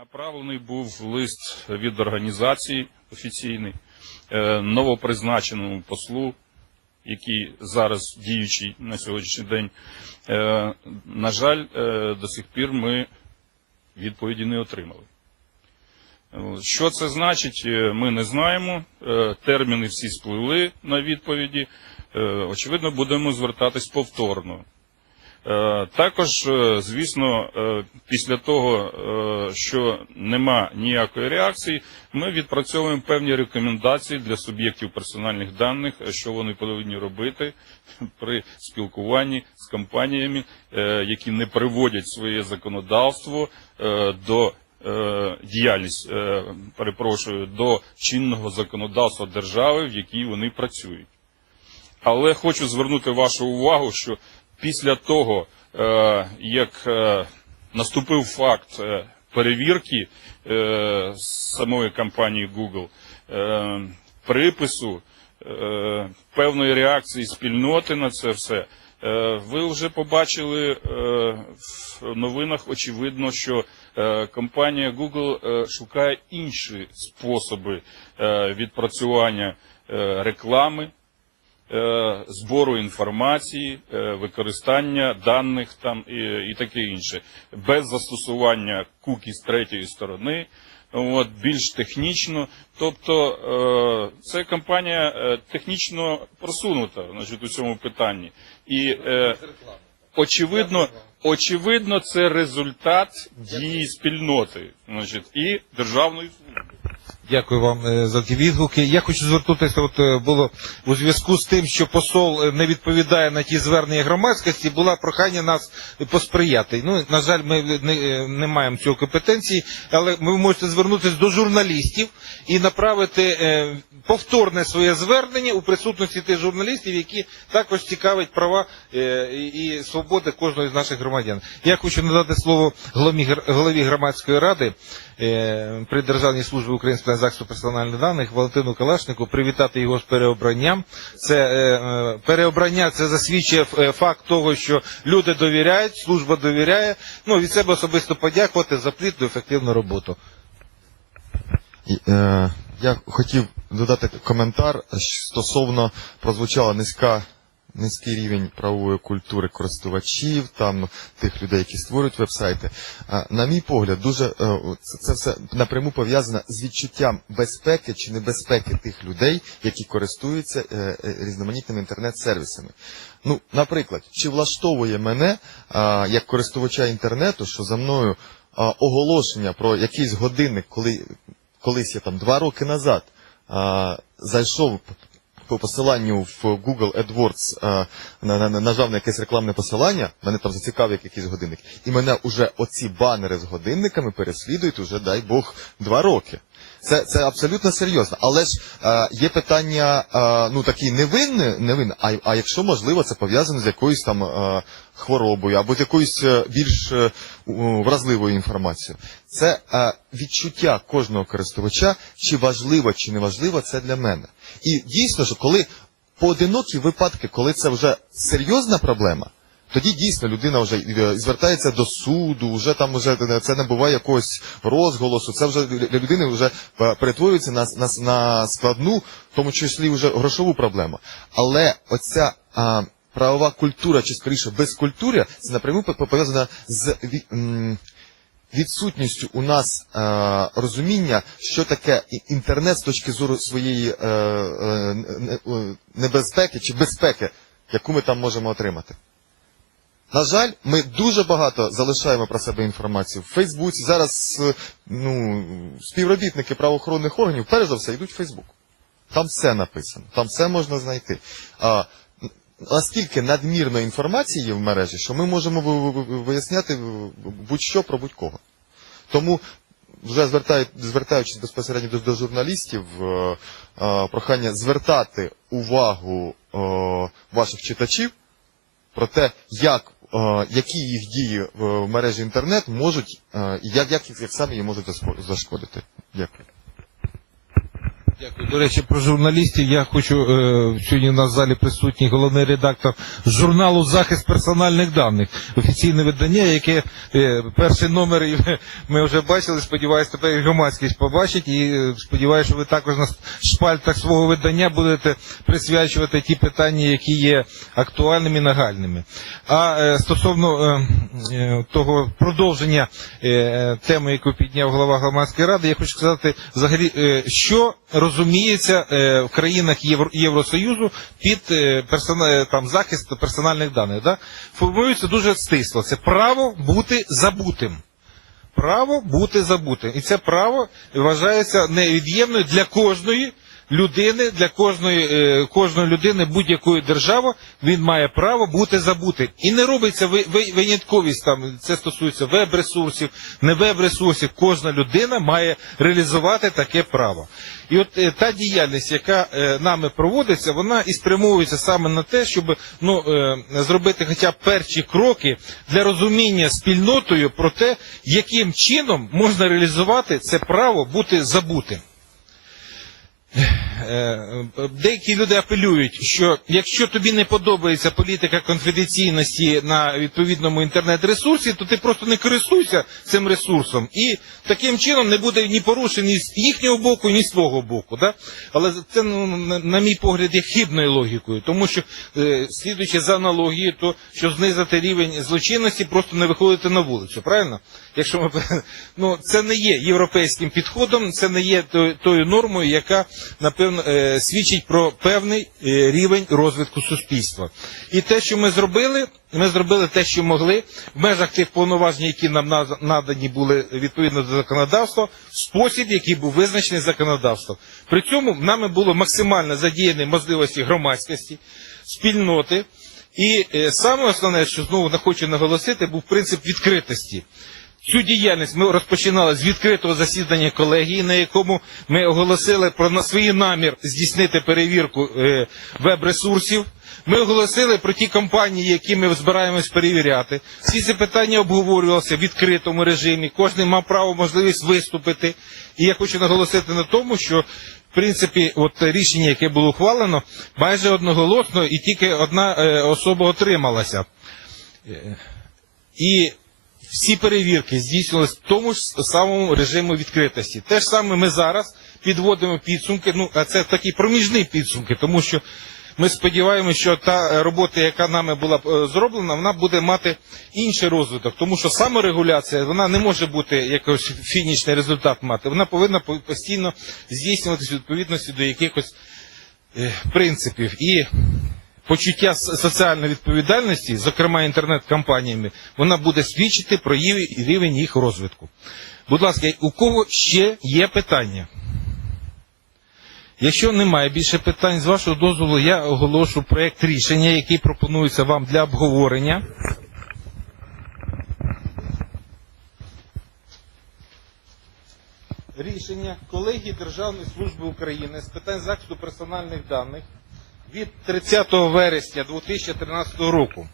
Направлений був лист від організації офіційний е, новопризначеному послу, який зараз діючий на сьогоднішній день. Е, На жаль, е, до сих пір ми відповіді не отримали. Що це значить, ми не знаємо. Терміни всі сплили на відповіді. Очевидно, будемо звертатись повторно. Е, Також, е, звісно, е, після того, що нема ніякої реакції, ми відпрацьовуємо певні рекомендації для суб'єктів персональних даних, що вони повинні робити при спілкуванні з компаніями, які не приводять своє законодавство до діяльність, перепрошую, до чинного законодавства держави, в якій вони працюють. Але хочу звернути вашу увагу, що після того, е, як е, наступив факт е, перевірки самої компанії Google, припису певної реакції спільноти на це все, ви вже побачили в новинах, очевидно, що компанія Google шукає інші способи відпрацювання реклами збору інформації, е, використання даних там і, і таке інше, без застосування кукі з третьої сторони. От, більш технічно, тобто е, це компанія е, технічно просунута значить, у цьому питанні. І е, очевидно, очевидно, це результат дії спільноти значить, і державної. Дякую вам е, за ті відгуки. Я хочу звернутися. От е, було у зв'язку з тим, що посол е, не відповідає на ті звернення громадськості. Була прохання нас посприяти. Ну на жаль, ми не, не маємо цього компетенції, але ви можете звернутися до журналістів і направити повторне своє звернення у присутності тих журналістів, які також цікавить права і свободи кожного з наших громадян. Я хочу надати слово голові, громадської ради при Державній службі українського захисту персональних даних Валентину Калашнику, привітати його з переобранням. Це е, е, переобрання це засвідчує е, факт того, що люди довіряють, служба довіряє. Ну від себе особисто подякувати за плідну ефективну роботу. Е, я хотів додати коментар стосовно прозвучала низька. Низький рівень правової культури користувачів, там тих людей, які створюють вебсайти. На мій погляд, дуже е, це, все напряму пов'язано з відчуттям безпеки чи небезпеки тих людей, які користуються е, е, різноманітними інтернет-сервісами. Ну, наприклад, чи влаштовує мене як користувача інтернету, що за мною оголошення про якийсь годинник, коли колись я там два роки назад а, зайшов по посиланню в Google AdWords, а, на, на, на, нажав на якесь рекламне посилання, мене там зацікавив якийсь годинник, і мене уже оці банери з годинниками переслідують уже, дай Бог, два роки. Це, це абсолютно серйозно. Але ж е, є питання, е, ну такі невинне, невинне, а, а якщо можливо це пов'язано з якоюсь там е, хворобою або з якоюсь е, більш е, вразливою інформацією. Це е, відчуття кожного користувача, чи важливо, чи не важливо, це для мене. І дійсно, що коли поодинокі випадки, коли це вже серйозна проблема, тоді дійсно людина вже е, звертається до суду, вже там вже це набуває якогось розголосу. Це вже для людини вже е, перетворюється на, на, на складну, в тому числі вже грошову проблему. Але оця а, правова культура, чи скоріше безкультура, це напряму пов'язана з відсутністю у нас е, розуміння, що таке інтернет з точки зору своєї е, е, е, небезпеки чи безпеки, яку ми там можемо отримати. На жаль, ми дуже багато залишаємо про себе інформацію в Фейсбуці. Зараз е, ну, співробітники правоохоронних органів, перш за все, йдуть в Фейсбук. Там все написано, там все можна знайти. А, наскільки надмірно інформації є в мережі, що ми можемо ви- ви- ви- виясняти будь-що про будь-кого. Тому вже звертаю, звертаючись безпосередньо до, до журналістів, е, е, прохання звертати увагу е, ваших читачів про те, як, які їх дії в мережі інтернет можуть, е, і як, як, їх- саме можуть зашкодити. Дякую. Дякую. До речі, про журналістів я хочу е, сьогодні в залі присутній головний редактор журналу Захист персональних даних. Офіційне видання, яке е, перший номер ми вже бачили. Сподіваюся, тепер і громадськість побачить. І е, сподіваюся, що ви також на шпальтах свого видання будете присвячувати ті питання, які є актуальними і нагальними. А стосовно того продовження теми, яку підняв голова громадської ради, я хочу сказати взагалі, що розуміється е, в країнах Євро, Євросоюзу під е, персона, там захист персональних даних. Да? Формується дуже стисло. Це право бути забутим. Право бути забутим. І це право вважається невід'ємною для кожної людини, для кожної, е, кожної людини будь-якої держави, він має право бути забутим. І не робиться ви- ви- винятковість там, це стосується веб-ресурсів, не веб-ресурсів. Кожна людина має реалізувати таке право. І от е, та діяльність, яка е, нами проводиться, вона і спрямовується саме на те, щоб ну, зробити хоча б перші кроки для розуміння спільнотою про те, яким чином можна реалізувати це право бути забутим. Е, Деякі люди апелюють, що якщо тобі не подобається політика конфіденційності на відповідному інтернет-ресурсі, то ти просто не користуйся цим ресурсом. І таким чином не буде ні порушень ні з їхнього боку, ні з твого боку. Да? Але це, ну, на, мій погляд, є хибною логікою, тому що, е, слідуючи за аналогією, то що знизити рівень злочинності, просто не виходити на вулицю. Правильно? Якщо ми ну, це не є європейським підходом, це не є тою нормою, яка напевно е, свідчить про певний е, рівень розвитку суспільства. І те, що ми зробили, ми зробили те, що могли в межах тих повноважень, які нам надані були відповідно до законодавства, спосіб, який був визначений законодавством. При цьому нами було максимально задіяні можливості громадськості, спільноти. І е, саме основне, що знову хочу наголосити, був принцип відкритості. Цю діяльність ми розпочинали з відкритого засідання колегії, на якому ми оголосили про на свій намір здійснити перевірку е, веб-ресурсів. Ми оголосили про ті компанії, які ми збираємось перевіряти. Всі ці питання обговорювалися в відкритому режимі. Кожен мав право можливість виступити. І я хочу наголосити на тому, що в принципі, от рішення, яке було ухвалено, майже одноголосно, і тільки одна е, особа отрималася. Е, І всі перевірки здійснювалися в тому ж самому режиму відкритості. Те ж саме ми зараз підводимо підсумки. Ну, а це такі проміжні підсумки, тому що ми сподіваємося, що та робота, яка нами була е, зроблена, вона буде мати інший розвиток, тому що саморегуляція вона не може бути якийсь фінішний результат мати. Вона повинна постійно здійснюватися відповідності до якихось е, принципів. І почуття соціальної відповідальності, зокрема інтернет-компаніями, вона буде свідчити про її рівень їх розвитку. Будь ласка, у кого ще є питання? Якщо немає більше питань, з вашого дозволу, я оголошу проєкт рішення, який пропонується вам для обговорення. Рішення колегії Державної служби України з питань захисту персональних даних від 30 вересня 2013 року.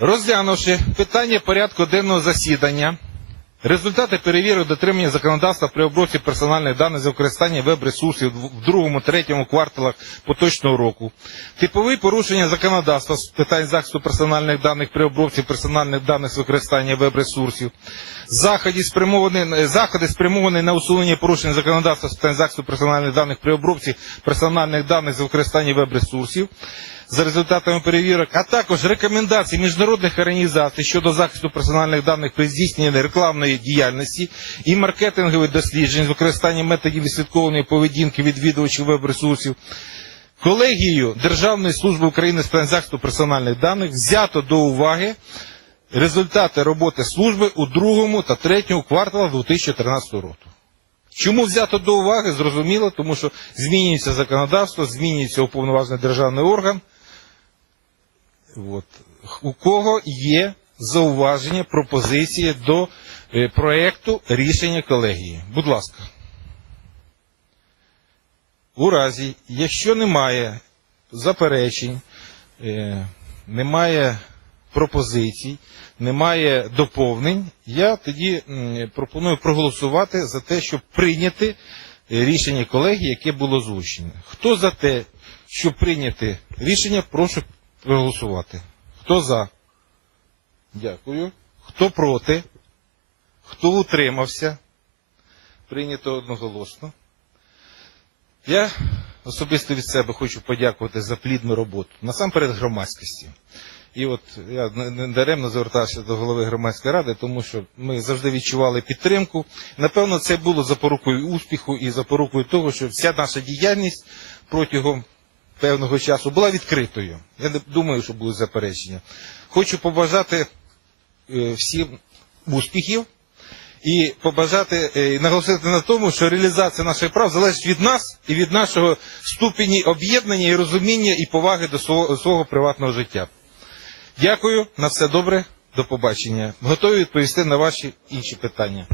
Розглянувши питання порядку денного засідання, результати перевірок дотримання законодавства при обробці персональних даних за використання веб-ресурсів в другому, третьому кварталах поточного року, типові порушення законодавства з питань захисту персональних даних при обробці персональних даних з використання веб-ресурсів, заходи спрямовані, заходи спрямовані на усунення порушень законодавства з питань захисту персональних даних при обробці персональних даних з використання веб-ресурсів, за результатами перевірок, а також рекомендації міжнародних організацій щодо захисту персональних даних при здійсненні рекламної діяльності і маркетингових досліджень з використанням методів відслідкованої поведінки відвідувачів веб-ресурсів. Колегією Державної служби України з захисту персональних даних взято до уваги результати роботи служби у другому та третьому кварталах 2013 року. Чому взято до уваги? Зрозуміло, тому що змінюється законодавство, змінюється уповноважений державний орган. От. У кого є зауваження, пропозиції до е, проекту рішення колегії? Будь ласка. У разі, якщо немає заперечень, е, немає пропозицій, немає доповнень, я тоді пропоную проголосувати за те, щоб прийняти рішення колегії, яке було озвучене. Хто за те, щоб прийняти рішення, прошу проголосувати. Хто за? Дякую. Хто проти? Хто утримався? Прийнято одноголосно. Я особисто від себе хочу подякувати за плідну роботу. Насамперед громадськості. І от я не даремно звертався до голови громадської ради, тому що ми завжди відчували підтримку. Напевно, це було запорукою успіху і запорукою того, що вся наша діяльність протягом певного часу була відкритою. Я не думаю, що були заперечення. Хочу побажати е, всім успіхів і побажати е, і наголосити на тому, що реалізація наших прав залежить від нас і від нашого ступені об'єднання і розуміння і поваги до свого, свого приватного життя. Дякую, на все добре, до побачення. Готові відповісти на ваші інші питання.